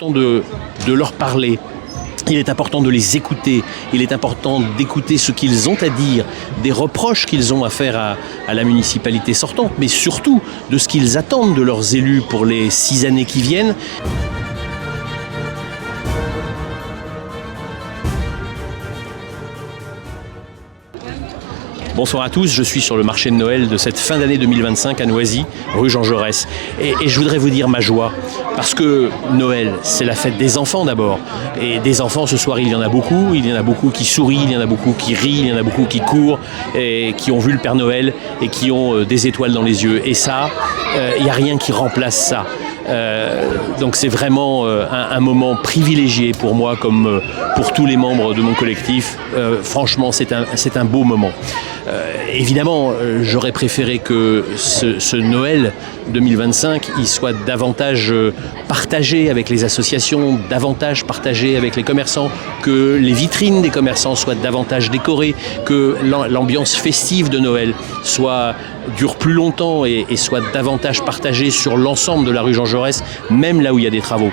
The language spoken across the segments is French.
important de leur parler. Il est important de les écouter, il est important d'écouter ce qu'ils ont à dire, des reproches qu'ils ont à faire à la municipalité sortante, mais surtout de ce qu'ils attendent de leurs élus pour les 6 années qui viennent. Bonsoir à tous, je suis sur le marché de Noël de cette fin d'année 2025 à Noisy, rue Jean Jaurès. Et je voudrais vous dire ma joie, parce que Noël, c'est la fête des enfants d'abord. Et des enfants, ce soir, il y en a beaucoup qui sourient, il y en a beaucoup qui rient, il y en a beaucoup qui courent, et qui ont vu le Père Noël et qui ont des étoiles dans les yeux. Et ça, il n'y a rien qui remplace ça. Donc c'est vraiment un moment privilégié pour moi comme pour tous les membres de mon collectif. Franchement, c'est un beau moment. Évidemment, j'aurais préféré que ce Noël 2025 il soit davantage partagé avec les associations, davantage partagé avec les commerçants, que les vitrines des commerçants soient davantage décorées, que l'ambiance festive de Noël dure plus longtemps et soit davantage partagée sur l'ensemble de la rue Jean Jaurès, même là où il y a des travaux.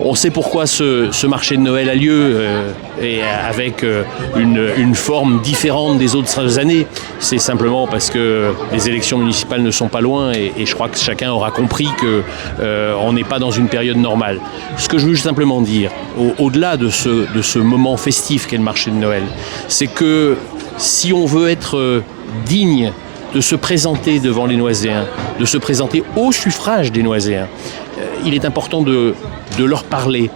On sait pourquoi ce marché de Noël a lieu et avec une forme différente des autres années. C'est simplement parce que les élections municipales ne sont pas loin et je crois que chacun aura compris qu'on n'est pas dans une période normale. Ce que je veux simplement dire, au-delà de ce moment festif qu'est le marché de Noël, c'est que si on veut être digne de se présenter devant les Noiséens, de se présenter au suffrage des Noiséens, il est important de leur parler.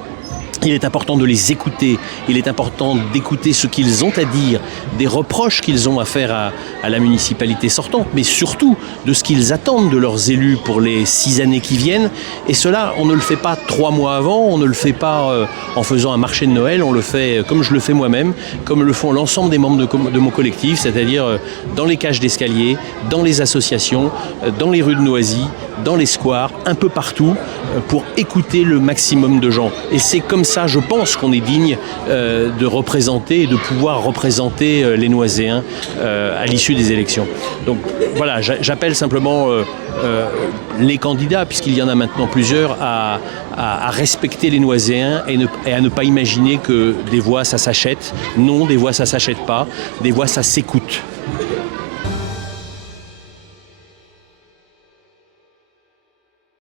Il est important de les écouter, il est important d'écouter ce qu'ils ont à dire, des reproches qu'ils ont à faire à la municipalité sortante, mais surtout de ce qu'ils attendent de leurs élus pour les 6 années qui viennent. Et cela, on ne le fait pas 3 mois avant, on ne le fait pas en faisant un marché de Noël, on le fait comme je le fais moi-même, comme le font l'ensemble des membres de mon collectif, c'est-à-dire dans les cages d'escalier, dans les associations, dans les rues de Noisy, dans les squares, un peu partout, pour écouter le maximum de gens. Et c'est comme ça, je pense, qu'on est digne de représenter et de pouvoir représenter les Noiséens à l'issue des élections. Donc voilà, j'appelle simplement les candidats, puisqu'il y en a maintenant plusieurs, à respecter les Noiséens et à ne pas imaginer que des voix ça s'achète. Non, des voix ça s'achète pas, des voix ça s'écoute.